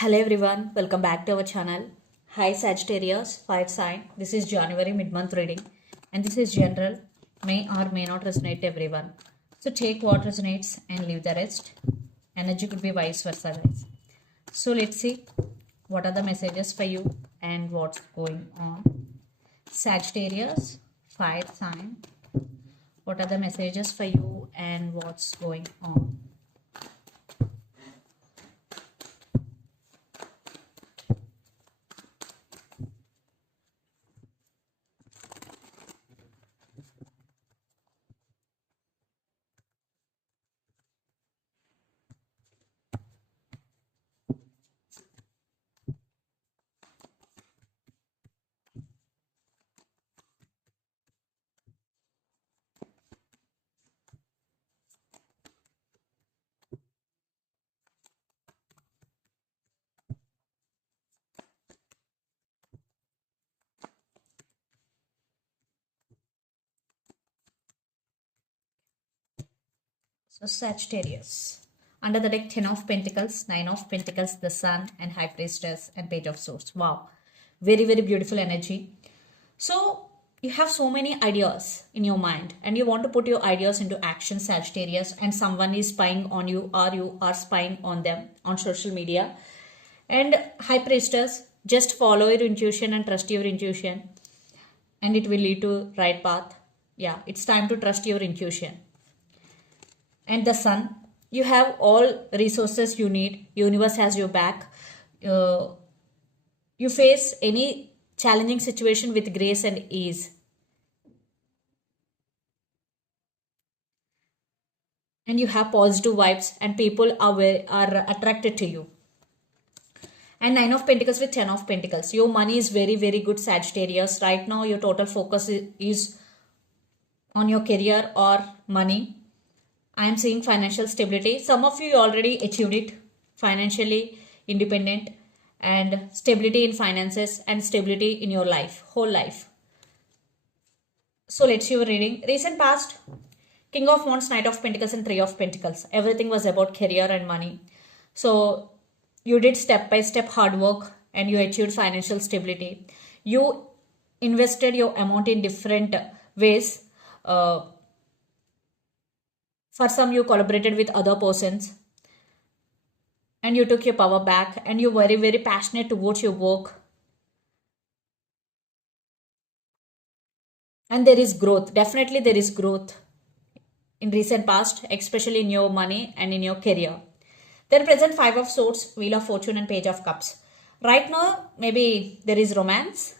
Hello everyone, welcome back to our channel. Hi Sagittarius, fire sign. This is January mid-month reading and this is general, may or may not resonate everyone. So take what resonates and leave the rest. Energy could be vice versa guys. So let's see what are the messages for you and what's going on. Sagittarius, fire sign. What are the messages for you and what's going on? So Sagittarius. Under the deck, 10 of Pentacles, 9 of Pentacles, the Sun, and High Priestess, and Page of Swords. Wow. Very, very beautiful energy. So, you have so many ideas in your mind and you want to put your ideas into action, Sagittarius, and someone is spying on you or you are spying on them on social media. And High Priestess, just follow your intuition and trust your intuition and it will lead to right path. Yeah, it's time to trust your intuition. And the Sun, you have all resources you need. Universe has your back. You face any challenging situation with grace and ease. And you have positive vibes and people are attracted to you. And 9 of Pentacles with 10 of Pentacles. Your money is very, very good, Sagittarius. Right now, your total focus is on your career or money. I am seeing financial stability. Some of you already achieved it. Financially independent and stability in finances and stability in your life, whole life. So let's see your reading. Recent past, King of Wands, Knight of Pentacles and Three of Pentacles. Everything was about career and money. So you did step by step hard work and you achieved financial stability. You invested your amount in different ways. For some, you collaborated with other persons and you took your power back and you're very, very passionate towards your work. And there is growth. Definitely there is growth in recent past, especially in your money and in your career. Then present Five of Swords, Wheel of Fortune and Page of Cups. Right now, maybe there is romance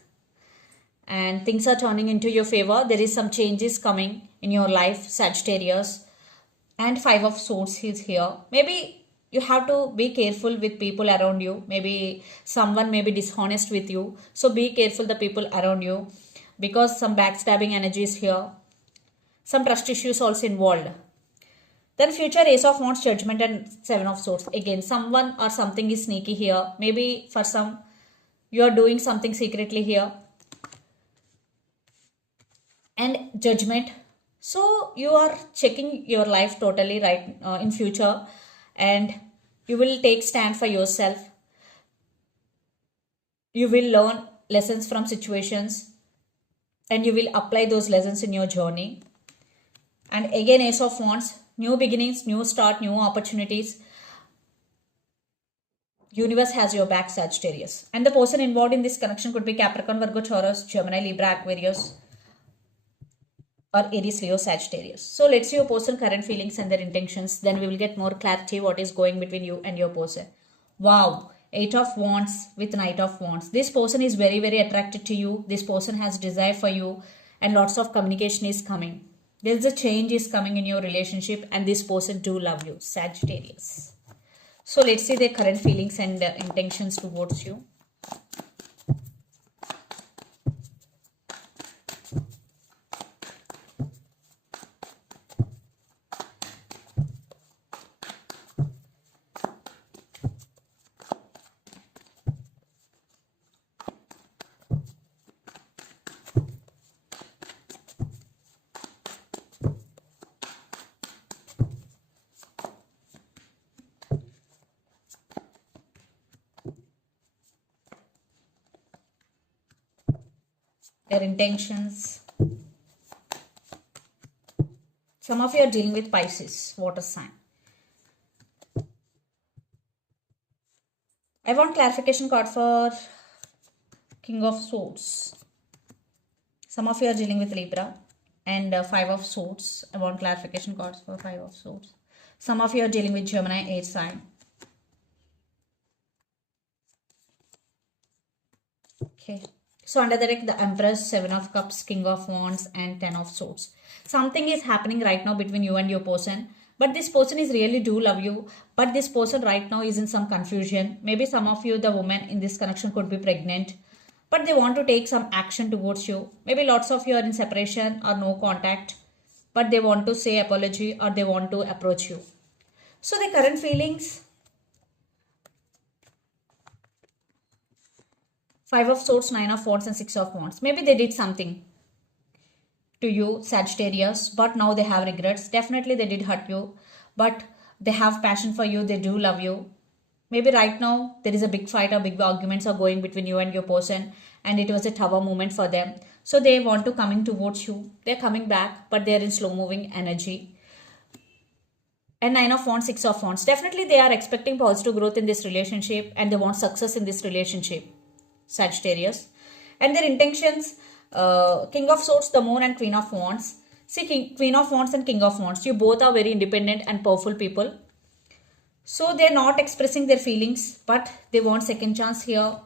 and things are turning into your favor. There is some changes coming in your life, Sagittarius. And Five of Swords is here. Maybe you have to be careful with people around you. Maybe someone may be dishonest with you. So be careful the people around you because some backstabbing energy is here. Some trust issues also involved. Then future Ace of Wands, Judgment and Seven of Swords. Again, someone or something is sneaky here. Maybe for some, you are doing something secretly here. And Judgment. So you are checking your life totally right in future and you will take stand for yourself. You will learn lessons from situations and you will apply those lessons in your journey. And again, Ace of Wands, new beginnings, new start, new opportunities. Universe has your back, Sagittarius. And the person involved in this connection could be Capricorn, Virgo, Taurus, Gemini, Libra, Aquarius, or Aries, Leo, Sagittarius. So let's see your person current feelings and their intentions. Then we will get more clarity what is going between you and your person. Wow. Eight of Wands with Knight of Wands. This person is very, very attracted to you. This person has desire for you and lots of communication is coming. There's a change is coming in your relationship and this person do love you, Sagittarius. So let's see their current feelings and intentions towards you. their intentions. Some of you are dealing with Pisces, water sign. I want clarification card for King of Swords. Some of you are dealing with Libra and Five of Swords. I want clarification cards for Five of Swords. Some of you are dealing with Gemini, air sign. Okay. So under the deck, the Empress, Seven of Cups, King of Wands and Ten of Swords. Something is happening right now between you and your person. But this person is really do love you. But this person right now is in some confusion. Maybe some of you, the woman in this connection could be pregnant. But they want to take some action towards you. Maybe lots of you are in separation or no contact. But they want to say apology or they want to approach you. So the current feelings. Five of Swords, Nine of Wands and Six of Wands. Maybe they did something to you, Sagittarius, but now they have regrets. Definitely they did hurt you, but they have passion for you. They do love you. Maybe right now there is a big fight or big arguments are going between you and your person, and it was a tougher moment for them. So they want to coming towards you. They're coming back, but they're in slow moving energy. And Nine of Wands, Six of Wands. Definitely they are expecting positive growth in this relationship and they want success in this relationship, Sagittarius. And their intentions, King of Swords, the Moon and Queen of Wands. See, Queen of Wands and King of Wands, you both are very independent and powerful people. So they're not expressing their feelings, but they want second chance here.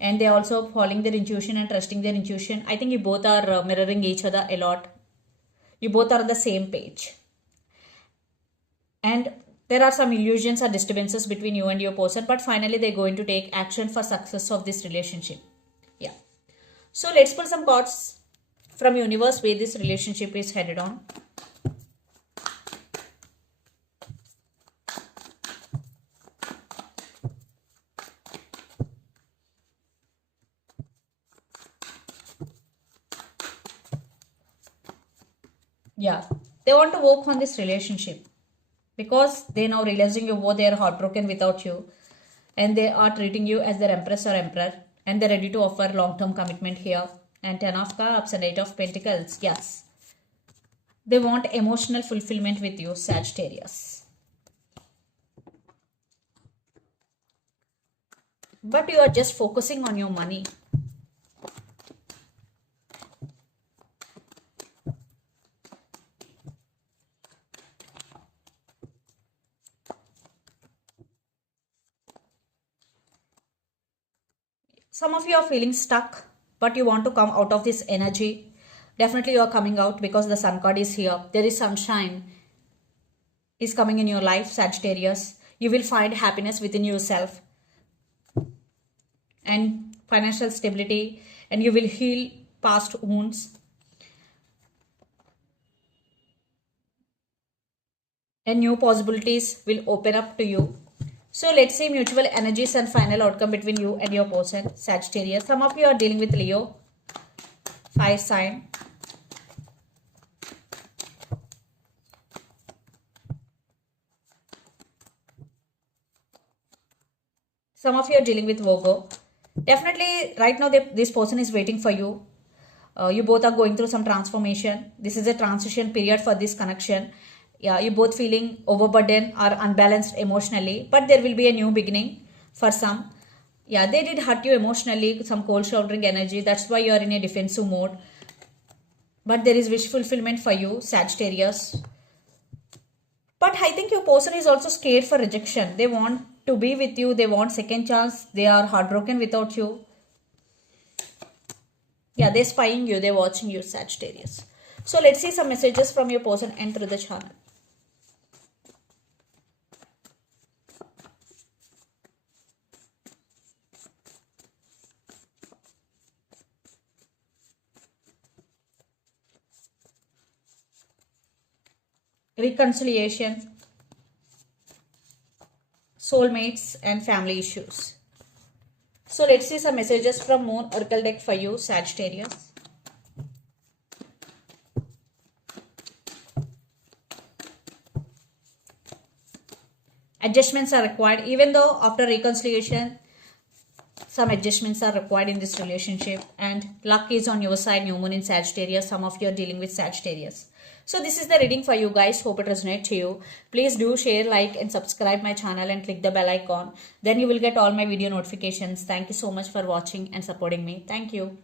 And they're also following their intuition and trusting their intuition. I think you both are mirroring each other a lot. You both are on the same page. And there are some illusions or disturbances between you and your person, but finally they're going to take action for success of this relationship. Yeah. So let's pull some cards from universe where this relationship is headed on. Yeah, they want to work on this relationship because they now realizing you both they are heartbroken without you, and they are treating you as their empress or emperor, and they're ready to offer long-term commitment here. And Ten of Cups and Eight of Pentacles. Yes, they want emotional fulfillment with you, Sagittarius. But you are just focusing on your money. Some of you are feeling stuck, but you want to come out of this energy. Definitely you are coming out because the Sun card is here. There is sunshine is coming in your life, Sagittarius. You will find happiness within yourself and financial stability, and you will heal past wounds. And new possibilities will open up to you. So let's see mutual energies and final outcome between you and your person, Sagittarius. Some of you are dealing with Leo, fire sign. Some of you are dealing with Virgo. Definitely right now this person is waiting for you. You both are going through some transformation. This is a transition period for this connection. Yeah, you both feeling overburdened or unbalanced emotionally, but there will be a new beginning for some. Yeah, they did hurt you emotionally, some cold shouldering energy. That's why you are in a defensive mode. But there is wish fulfillment for you, Sagittarius. But I think your person is also scared for rejection. They want to be with you. They want second chance. They are heartbroken without you. Yeah, they're spying you. They're watching you, Sagittarius. So let's see some messages from your person and through the channel. Reconciliation, soulmates and family issues. So let's see some messages from Moon Oracle deck for you, Sagittarius. Adjustments are required. Even though after reconciliation Some adjustments are required in this relationship, and luck is on your side. New moon in Sagittarius. Some of you are dealing with Sagittarius. So this is the reading for you guys. Hope it resonates to you. Please do share, like and subscribe my channel and click the bell icon. Then you will get all my video notifications. Thank you so much for watching and supporting me. Thank you.